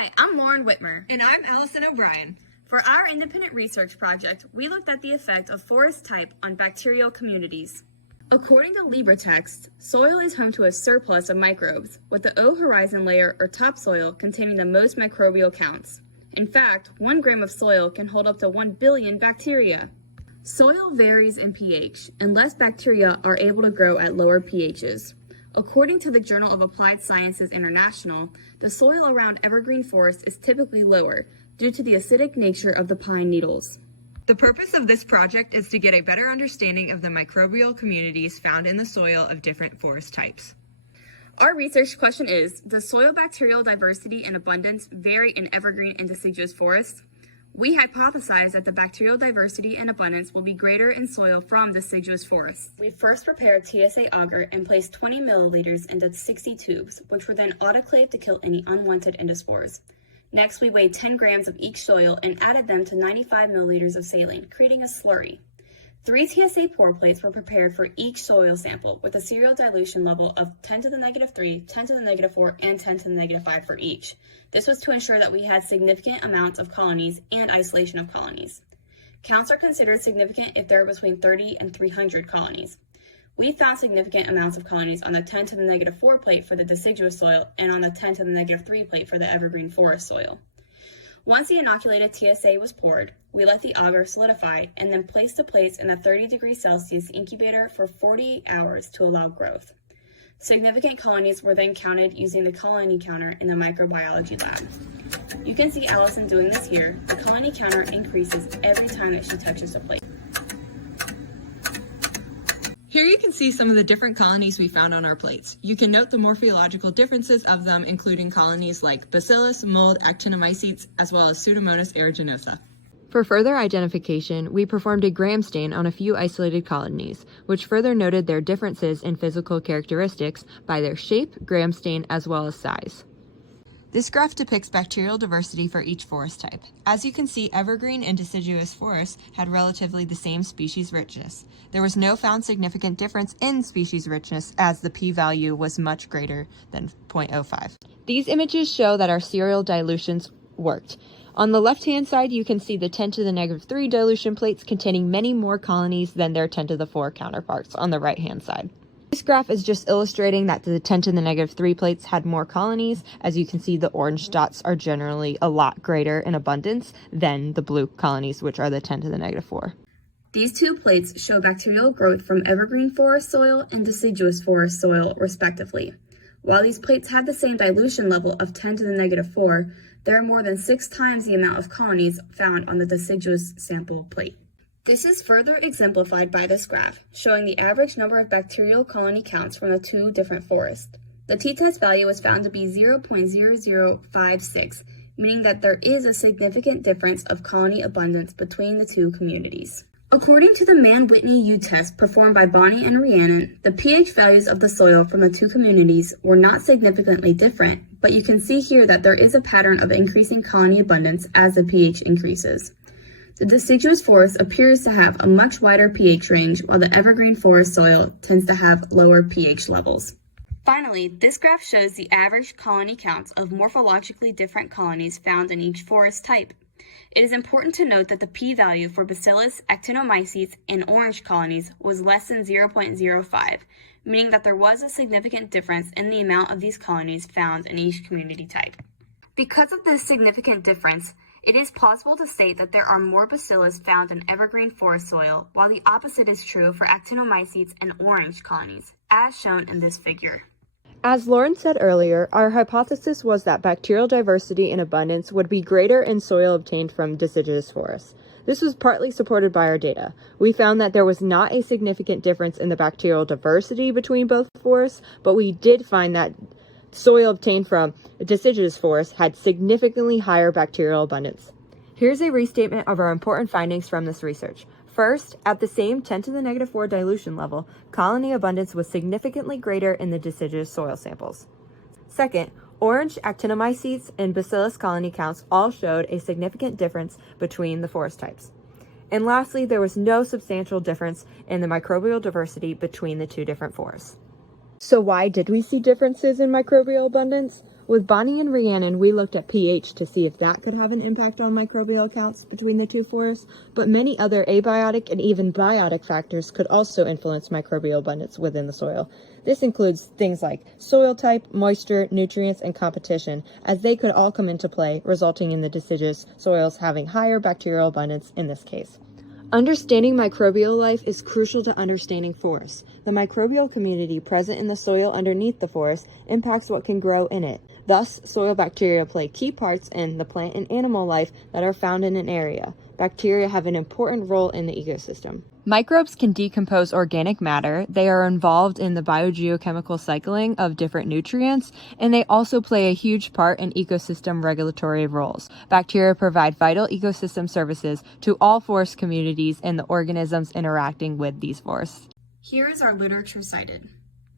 Hi, I'm Lauren Whitmer. And I'm Allison O'Brien. For our independent research project, we looked at the effect of forest type on bacterial communities. According to LibreText, soil is home to a surplus of microbes, with the O horizon layer or topsoil containing the most microbial counts. In fact, 1 gram of soil can hold up to 1 billion bacteria. Soil varies in pH, and less bacteria are able to grow at lower pHs. According to the Journal of Applied Sciences International, the soil around evergreen forests is typically lower due to the acidic nature of the pine needles. The purpose of this project is to get a better understanding of the microbial communities found in the soil of different forest types. Our research question is, does soil bacterial diversity and abundance vary in evergreen and deciduous forests? We hypothesize that the bacterial diversity and abundance will be greater in soil from deciduous forests. We first prepared TSA agar and placed 20 milliliters into 60 tubes, which were then autoclaved to kill any unwanted endospores. Next, we weighed 10 grams of each soil and added them to 95 milliliters of saline, creating a slurry. 3 TSA pour plates were prepared for each soil sample with a serial dilution level of 10 to the negative 3, 10 to the negative 4, and 10 to the negative 5 for each. This was to ensure that we had significant amounts of colonies and isolation of colonies. Counts are considered significant if there are between 30 and 300 colonies. We found significant amounts of colonies on the 10 to the negative 4 plate for the deciduous soil and on the 10 to the negative 3 plate for the evergreen forest soil. Once the inoculated TSA was poured, we let the agar solidify and then placed the plates in a 30 degrees Celsius incubator for 48 hours to allow growth. Significant colonies were then counted using the colony counter in the microbiology lab. You can see Allison doing this here. The colony counter increases every time that she touches the plate. Here you can see some of the different colonies we found on our plates. You can note the morphological differences of them, including colonies like bacillus, mold, actinomycetes, as well as Pseudomonas aeruginosa. For further identification, we performed a gram stain on a few isolated colonies, which further noted their differences in physical characteristics by their shape, gram stain, as well as size. This graph depicts bacterial diversity for each forest type. As you can see, evergreen and deciduous forests had relatively the same species richness. There was no found significant difference in species richness as the p-value was much greater than 0.05. These images show that our serial dilutions worked. On the left-hand side, you can see the 10 to the negative 3 dilution plates containing many more colonies than their 10 to the 4 counterparts on the right-hand side. This graph is just illustrating that the 10 to the negative 3 plates had more colonies. As you can see, the orange dots are generally a lot greater in abundance than the blue colonies, which are the 10 to the negative 4. These 2 plates show bacterial growth from evergreen forest soil and deciduous forest soil, respectively. While these plates have the same dilution level of 10 to the negative 4, there are more than 6 times the amount of colonies found on the deciduous sample plate. This is further exemplified by this graph, showing the average number of bacterial colony counts from the 2 different forests. The t-test value was found to be 0.0056, meaning that there is a significant difference of colony abundance between the 2 communities. According to the Mann-Whitney U-test performed by Bonnie and Rhiannon, the pH values of the soil from the 2 communities were not significantly different, but you can see here that there is a pattern of increasing colony abundance as the pH increases. The deciduous forest appears to have a much wider pH range, while the evergreen forest soil tends to have lower pH levels. Finally, this graph shows the average colony counts of morphologically different colonies found in each forest type. It is important to note that the p-value for bacillus, actinomycetes, and orange colonies was less than 0.05, meaning that there was a significant difference in the amount of these colonies found in each community type. Because of this significant difference, it is plausible to state that there are more bacillus found in evergreen forest soil, while the opposite is true for actinomycetes and orange colonies, as shown in this figure. As Lauren said earlier, our hypothesis was that bacterial diversity in abundance would be greater in soil obtained from deciduous forests. This was partly supported by our data. We found that there was not a significant difference in the bacterial diversity between both forests, but we did find that soil obtained from deciduous forests had significantly higher bacterial abundance. Here's a restatement of our important findings from this research. First, at the same 10 to the negative 4 dilution level, colony abundance was significantly greater in the deciduous soil samples. Second, orange, actinomycetes, and bacillus colony counts all showed a significant difference between the forest types. And lastly, there was no substantial difference in the microbial diversity between the 2 different forests. So why did we see differences in microbial abundance? With Bonnie and Rhiannon, we looked at pH to see if that could have an impact on microbial counts between the two forests, but many other abiotic and even biotic factors could also influence microbial abundance within the soil. This includes things like soil type, moisture, nutrients, and competition, as they could all come into play, resulting in the deciduous soils having higher bacterial abundance in this case. Understanding microbial life is crucial to understanding forests. The microbial community present in the soil underneath the forest impacts what can grow in it. Thus, soil bacteria play key parts in the plant and animal life that are found in an area. Bacteria have an important role in the ecosystem. Microbes can decompose organic matter, they are involved in the biogeochemical cycling of different nutrients, and they also play a huge part in ecosystem regulatory roles. Bacteria provide vital ecosystem services to all forest communities and the organisms interacting with these forests. Here is our literature cited.